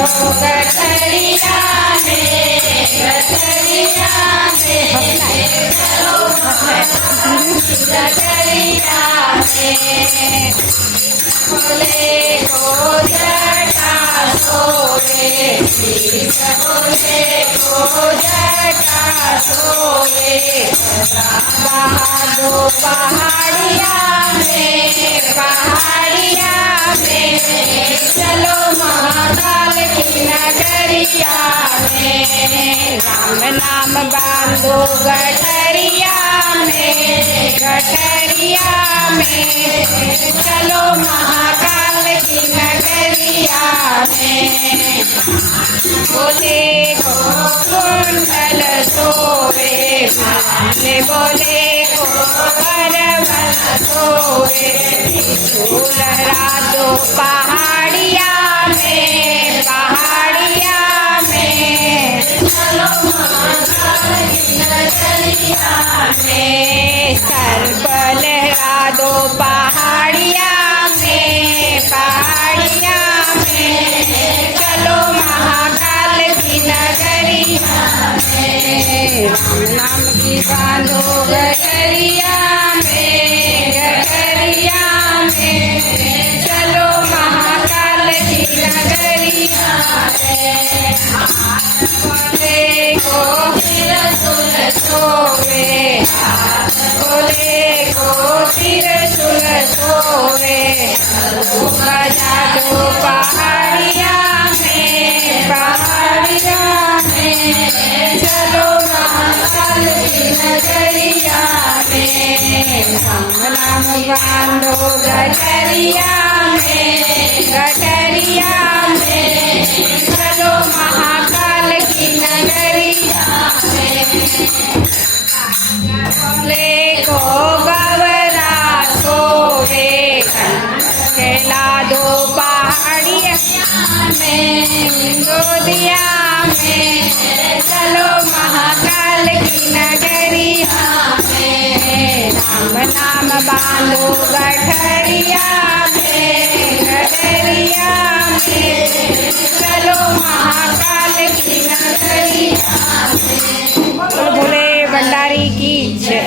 गठरिया में गठरिया में बोले को जटा सोवे बोले को जटा सोवे बहादो पहाड़िया में चलो महाकाल की नगरिया में राम नाम बांधो गठरिया में चलो महाकाल की नगरिया में बोले को कुंडल सोवे बोले को परवल सोवे रातो पहाड़िया में चलो महाकाल की नगरिया में सर्प लहरा दो पहाड़िया में चलो महाकाल की नगरिया में राम नाम की बांधो गठरिया में चलो महाकाल की नगरिया में बोले को त्रिशूल सोवे बजा दो पहाड़िया में चलो महाकाल की नगरिया में राम नाम बांधो गठरिया में चलो महाकाल की नगरिया में बोले को गवरा सोवे खेला दो पहाड़िया में गोदिया में चलो महाकाल की नगरिया में राम नाम बांधो गठरिया में चलो महाकाल की नगरिया में